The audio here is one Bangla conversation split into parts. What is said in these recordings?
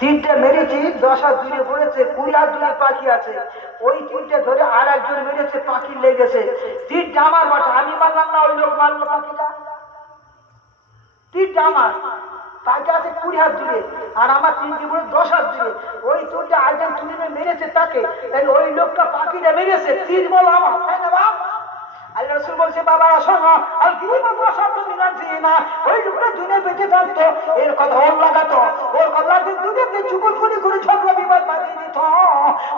তিনটে মেরেছি, 10 হাত দূরে পড়েছে, 20 হাত দূরে পাখি আছে, ওই তিনটে ধরে আর একজন মেরেছে, পাখি লেগেছে। তীরটা আমার বাটা, আমি মারলাম না, ওই লোক মারলো পাখিটা। তীরটা আমার, পাখি আছে 20 হাত দূরে, আর আমার তিনটে পড়ে 10 হাত দূরে। ওই তিনটে আরেকজন তুলে মেরেছে তাকে, তাই ওই লোকটা পাখিটা মেরেছে, তীর বলো আমার, তাই না বাপ? আল্লাহ রাসূল বলছে, বাবা শোনো, আর কি বলবো, সব না ওই লোকটা দুনিয়া বেঁচে থাকতো, এর কথা ওর লাগাতো, ওর কথা দুনিয়াতে চুকুল করে ঝগড়া বিবাদ বাঁধিয়ে দিত।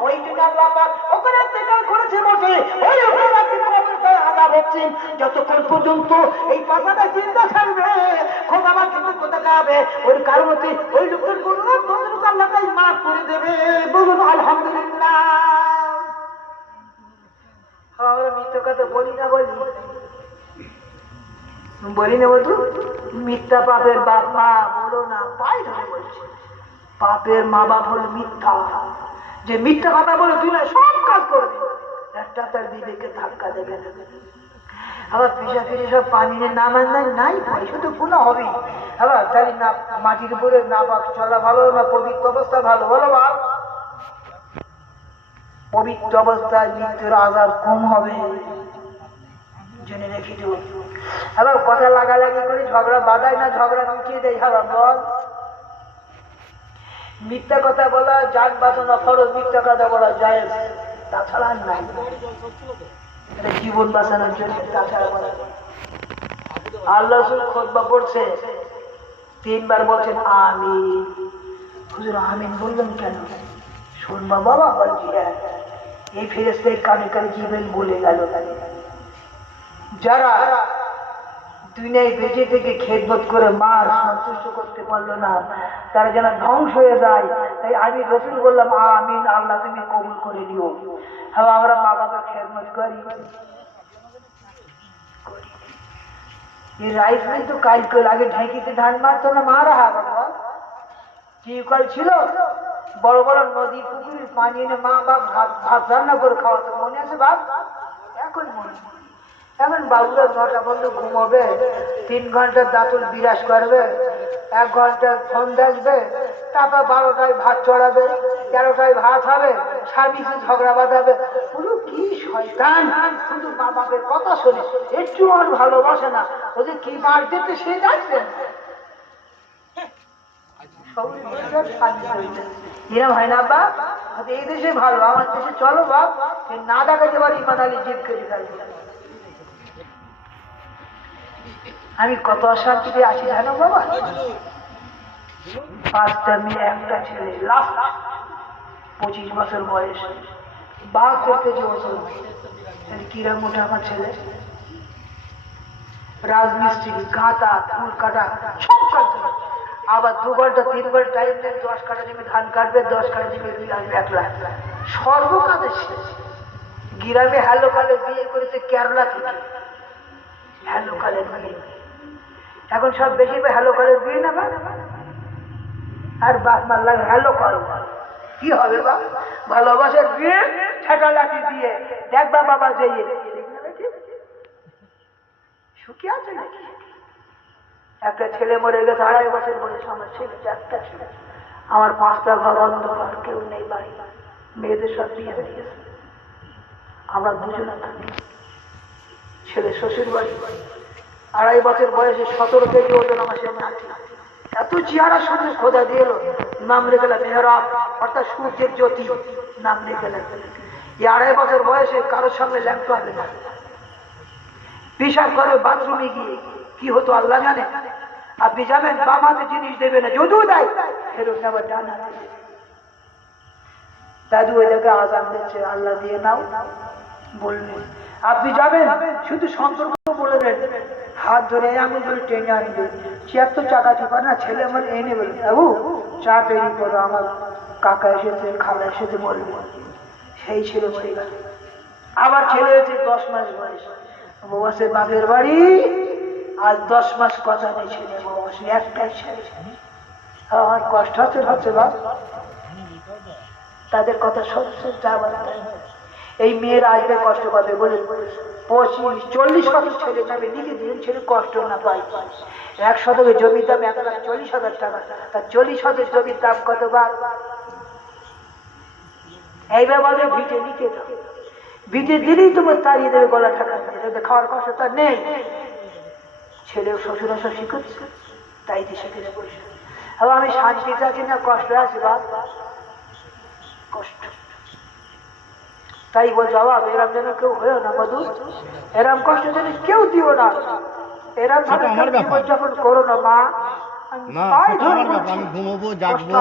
ওই দিন আল্লাহ পাক ওখানে ইন্তেকাল করেছে বটে, ওই ওখানে কবরটায় আযাব হচ্ছে, যতক্ষণ পর্যন্ত এই পাতাটা জিন্দা থাকবে খোদা আমার কিন্তু কোথা যাবে, ওর কারণে ওই লোকের গুনাহ তদরূপ আল্লাহ তাই মাফ করে দেবে। বলুন আলহামদুলিল্লাহ। আমরা মিথ্যা কথা বলি না, বলি না বধু? মিথ্যা পাপের বাপ মা বলো না, পাই ধরে বলছে পাপের মা বাপ হলো মিথ্যা। যে মিথ্যা কথা বলে তুই না সব কাজ করবে, একটা তার বিবেকে ধাক্কা দেবে না। আবার পেশা ফিরে সব পানি নাম নাই পয়সা তো কোনো হবেই। আবার তাহলে না মাটির উপরে না পাক চলা ভালো, না পবিত্র অবস্থা ভালো, বলো বাপ? পবিত্র অবস্থায় মৃত্যুর আযাব কম হবে, জেনে রেখে দেব। আবার কথা লাগালাগি করে ঝগড়া বাঁধায় না, ঝগড়া মিটিয়ে দেয়। হ্যাঁ বল, মিথ্যা কথা বলা জান বাঁচানো ফরজ, মিথ্যা কথা বলা যায়, তাছাড়া নাই। এটা জীবন বাঁচানোর জন্য, তাছাড়া বলা। আল্লাহ রাসূল খুতবা পড়ছে, 3 বার বলছেন আমিন। হুজুর আমিন বললেন কেন? শুনবা বাবা? বলছি হ্যাঁ, এই ফেরেশতার কানে কানে জিবরাইল বলে গেল, যারা দুনিয়ায় বেঁচে থেকে খেদমত করে মার সন্তুষ্ট করতে পারলো না, তারা যেন ধ্বংস হয়ে যায়। তাই আমি রাসূল বললাম আমিন, আল্লাহ তুমি কবুল করে নিও। হ্যাঁ, আমরা মা বাবার খেদমত করি। এই রাইস মিল তো কালকে আগে ঢেঁকিতে ধান মারতো না, মারা বাবা টিউবওয়েল ছিল, বড় বড় নদী পুকুরের পানি এনে মা বাপ ভাত রান্না করে খাওয়াতো, মনে আছে বাপ? এখন মনে, এখন বাবুরা 9টা পর্যন্ত ঘুমাবে, 3 ঘন্টার দাঁতুল বিরাজ করবে, 1 ঘন্টা ফোন দেখবে, তারপর 12টায় ভাত চড়াবে, 13টায় ভাত হবে, স্বামী ঝগড়া বাঁধাবে। পুরো কি শয়তান, শুধু মা বাপের কথা শোনে, একটু আর ভালোবাসে না। ওদের কি মার দিতে সে যাচ্ছেন, এরম হয় না বাপ? এই দেশে ভালো, আমার দেশে চলো বাপ, না দেখাতে পারি মানালি জিদ করে ফেলবে। আমি কত অশান্তিতে আছি জানো বাবা? 5টা মেয়ে, একটা ছেলে, লাস্ট 25 বছর বয়স, 72 বছর। কিরা মোটা আমার ছেলে, রাজমিস্ত্রি, গাঁথা, ফুল কাটা, সব কাজ। আবার 2 ঘন্টা 3 ঘন্টা টাইম দেন, 10 কাঠা জমি ধান কাটবে, 10 কাঠা জমি আসবে, 1 লাখ সর্বকাজে শেষ। গ্রামে হ্যালো কালে বিয়ে করেছে কেরলা থেকে, হ্যালো কালের বিয়ে। এখন সব বেশি হ্যালো কালের বিয়ে না, আর বাপ মার লাগে হ্যালো কল। কি হবে বা ভালোবাসার বিয়ে, ছেটা লাঠি দিয়ে দেখবা বাবা যাইয়ে সুখী আছে নাকি? একটা ছেলে মরে গেছে 2.5 বছর বয়স, আমার ছেলে 4টা ছেলে, আমার 5টা ঘর অন্ধকার, কেউ নেই বাড়ি, মেয়েদের সব বিয়ে হয়ে গেছে, আমরা দুজনে থাকি। ছেলে শ্বশুর বাড়ি, 2.5 বছর বয়সে 17 কেজি ওজন আমার সামনে আছে, এত চেহারা সুন্দর খোদা দিয়ে এলো, নাম রেখে মেহরাব, অর্থাৎ সূর্যের জ্যোতি নাম রেখে। এই 2.5 বছর বয়সে কারোর সামনে ল্যাংটো হবে না, পেশাব করে বাথরুমে গিয়ে কি হতো আল্লাহ জানে। আপনি যাবেন বাম হাতে জিনিস দেবে না, যদিও দেয় ফেরত নেবার ডান হাতে। দাদু ওই জায়গায় আজান দিচ্ছে, আল্লাহ দিয়ে নাও বলবেন। আপনি যাবেন শুধু সন্তর্ক বলে দেন, হাত ধরে আঙুল ধরে টেনে আনবে, চেয়ার তো চাকাতে পারে না, ছেলে আমার এনে বলবে বাবু চা তৈরি করো, আমার কাকা এসেছে, খালা এসেছে বলবে। সেই ছেলে মরে গেল। আবার ছেলে হয়েছে 10 মাস বয়স, বসে বাপের বাড়ি, আজ 10 মাস কথা নেই, ছেলে বসে একটাই ছেলে। আমার কষ্ট হচ্ছে বাপ, তাদের কথা সব যা বলতে। এই মেয়েরা আসবে কষ্ট পাবে বলে 40 ছেলে যাবে লিখে দিন, ছেলে কষ্ট না পাই। 1 শতকের জমির দাম 1,40,000 টাকা, তার 40 জমির দাম কত বার? এইবার বলবে ভিটে লিখে দাও, ভিটে দিলেই তোমার তাড়িয়ে দেবে, গলা ঠাকা দেবে, খাওয়ার কষ্ট তার নেই। ছেলে শ্বশুর সব শিখছে, তাই দিয়ে সেখানে বসে। আবার আমি শান্তিতে আছি না কষ্ট আছি? বাপ কষ্ট। তাই বল জবাব, এরম যেন কেউ হয়েও না মধু, এরম কষ্ট যেন কেউ দিও না, এরম যখন করো না মা,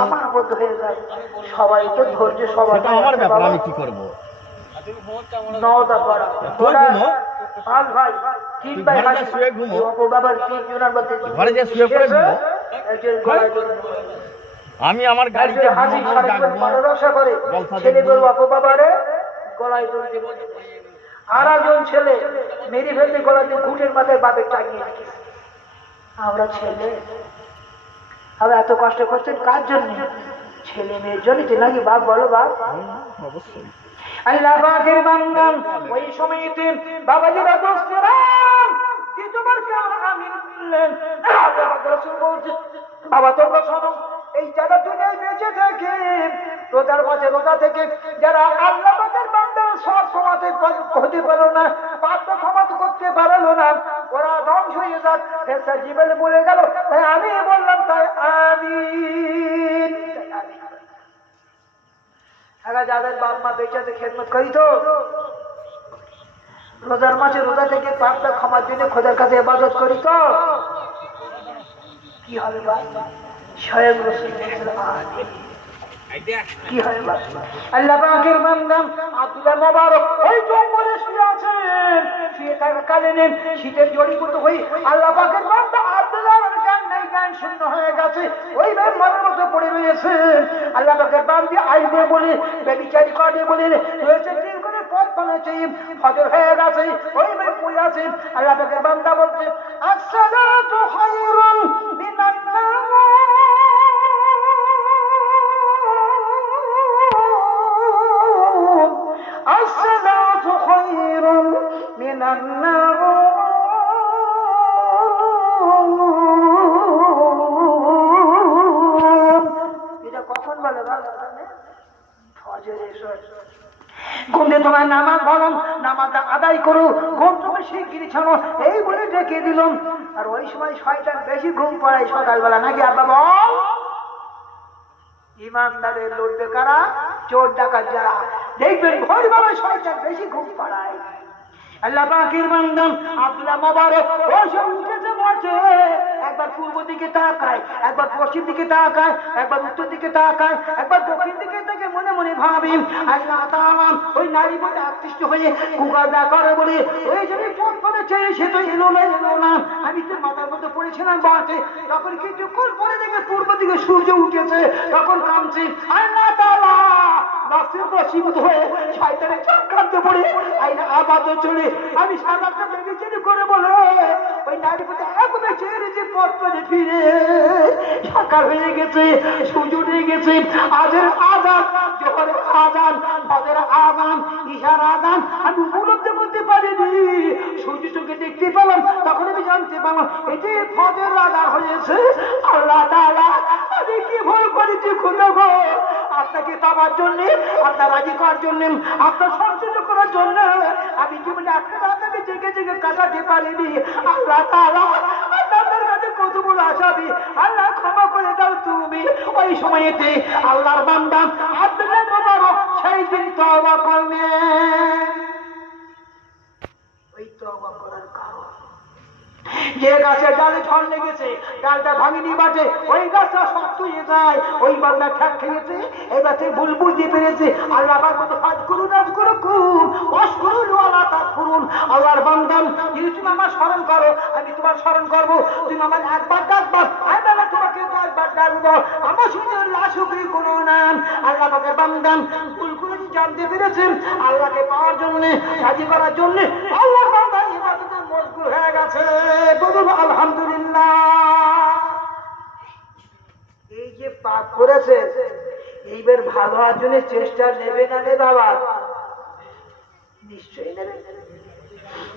আমার মধ্যে হয়ে যায়। সবাইকে ধৈর্য, সবাই আমি কি করবো? নওদা পড়া পাঁচ ভাই, 3 ভাই বাবার 3 জনের মধ্যে ঘরে যে শুয়ে পড়ে ঘুমো, আমি আমার গাড়িতে ছেলে বলবো আপু বাবারে গলায় দড়ি দেব, আর একজন ছেলে মেরে ফেলতে গলা দিয়ে ঘুটের মাথায় বাপের টাঙিয়ে রেখেছে। আমরা ছেলে আবার এত কষ্ট করছেন কার জন্য? ছেলে মেয়ের জন্য নাকি বাপ? বলো বাপ। অবশ্যই আল্লাহ পাকের বান্দা ওই সময়তে বাবাজিরা দোস্তেরাম কি তোমার কেমন আমিন বললেন? আল্লাহ পাক রাসূল বলছে বাবা তোমরা শোনো, এই যারা দুনিয়ায় বেঁচে থাকে রোজার মাঝে রোজা থেকে যারা আল্লাহ পাকের বান্দা সব ক্ষমাতে হতে পারো না, পাপ ক্ষমা করতে পারলো না, ওরা ধ্বংস হয়ে যাক। ফেরেশতা জিবরাইল বলে গেল, তাই আমি বললাম তাই আমিন। যাদের বাপ মা বেঁচে খেদমত করি তো রোজার মাসে রোজা থেকে পাপটা ক্ষমার জন্য খোদার কাছে ইবাদত করি তো কি হবে? স্বয়ং রাসূল কি হয়? আল্লাহ পাকের বান্দা আব্দুল্লাহ মুবারক ওই জঙ্গলে শুয়ে আছেন, শুয়ে থাকাকালীন শীতের জড়িবুত হই আল্লাহ পাকের বান্দা আব্দুল্লাহর জ্ঞান নাই, জ্ঞান শূন্য হয়ে গেছে, ওই মনের মতো পড়ে রয়েছে। আল্লাহ পাকের বান্দা আইবে বলে বেবিচারি করে বলে রয়েছে, তিন করে পথ বানাচ্ছে, ফজর হয়ে গেছে, ওই পড়ে আছে। আল্লাহ পাকের বান্দা বলছে আসসালাতু খায়রুম মিনান নাওম, আসসালাতু খায়রুম মিনান নাওম। এটা কখন বলে বাবা? ফজরের সময়। ঘুমে তোমার নামাজ পড়ো, নামাজটা আদায় করো, ঘুম তুমি শিগগিরি ছাড়ো, এই বলে ডেকে দিলাম। আর ওই সময় শয়তান বেশি ঘুম পড়ায় সকালবেলা, নাকি আব্বা বল? ইমানদারের লড়বে কারা? চোর ডাকাত যারা, দেখবেন ভোরবেলায় শয়তান বেশি ঘুম পাড়ায়। আল্লাহ পাকের বান্দা আব্দুল্লাহ মুবারক ওই সব উঠেছে বসে, একবার পূর্ব দিকে তাকায়, একবার পশ্চিম দিকে তাকায়, একবার উত্তর দিকে তাকায়, একবার দক্ষিণ দিকে থেকে মনে মনে ভাবি আল্লাহ তাআলা ওই নারী মধ্যে আকৃষ্ট হয়ে কুকাদা করে বলে ওই যে পথ করেছে সে তো এলো না, আমি তো মাথার মধ্যে পড়েছিলাম বসে, তখন কিছুক্ষণ পরে দেখে পূর্ব দিকে সূর্য উঠেছে, তখন কামছে আল্লাহ তাআলা নাসির রশিদ হয়ে শয়তানের চক্রান্ত পড়ে আইনা আবাদ চলে আমি সারাটা বেবিচারি করে বলে ওই নারী পথে একবার ছেড়ে যে পথ করে ফিরে সকাল হয়ে গেছে, সূর্য উঠে গেছে, আজের আযান, জোহরের আযান, ফজরের আযান, ইশার আযান আমি উপলব্ধি করতে পারিনি। সূর্য চোখে দেখতে পেলাম, তখন আমি জানতে পারলাম এটি ফজরের আযান হয়েছে। আল্লাহ তাআলা আমি কি ভুল করেছি খোদা গো, আপনাকে পাওয়ার জন্য, আপনার রাজি করার জন্য, আপনার সন্তুষ্ট করার জন্য আমি জীবনে আপনাকে জেগে জেগে কাটাতে পারিনি। আল্লাহ তাআলা আপনাদের কাছে কত বড় আসামি, আল্লাহ ক্ষমা করে দাও তুমি। ওই সময়তে আল্লাহর বান্দা আব্দুল্লাহ মুবারক সেই দিন তওবা করবে। ওই তওবা করার কারণ যে গাছের ডালে ঝড় লেগেছে, ডালটা ভাঙিনি বাটে, ওই গাছটা শক্ত হয়ে যায়, ওই বান্দা ঠ্যাক খেয়েছে, এই গাছে ভুল বুঝতে পেরেছে। আল্লাহ পাক বলে ফাজ করুন আজ করুন অস্করুন ওয়ালা তাকফুরুন। আল্লাহর বান্দা যদি তুমি আমার স্মরণ করো আমি তোমার স্মরণ করবো, তুমি আমার একবার ডাকবা আমি তোমাকে 10 বার ডাকবো, আমার শুনে লাশুকরি কোনো নাম। আল্লাহ পাকের বান্দা ভুলগুলো জানতে পেরেছেন, আল্লাহকে পাওয়ার জন্য, রাজি করার জন্য আল্লাহর বান্দা ইবাদতে মশগুল হয়ে গেছে। বলুন আলহামদুলিল্লাহ। এই যে পাপ করেছে এইবার ভালো হওয়ার জন্য চেষ্টা নেবে না রে বাবা? নিশ্চয়ই নেবে।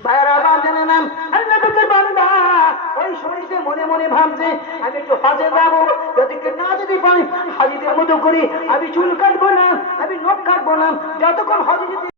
ভাইরা জেনে নাম আল্লাহ পাকের বান্দা ওই সময়তে মনে মনে ভাবছে আমি একটু হজে যাবো, যদি না যেতে পারি হাজিদের মতো করি আমি চুল কাটবো না, আমি নখ কাটবো না, যতক্ষণ হজে যেতে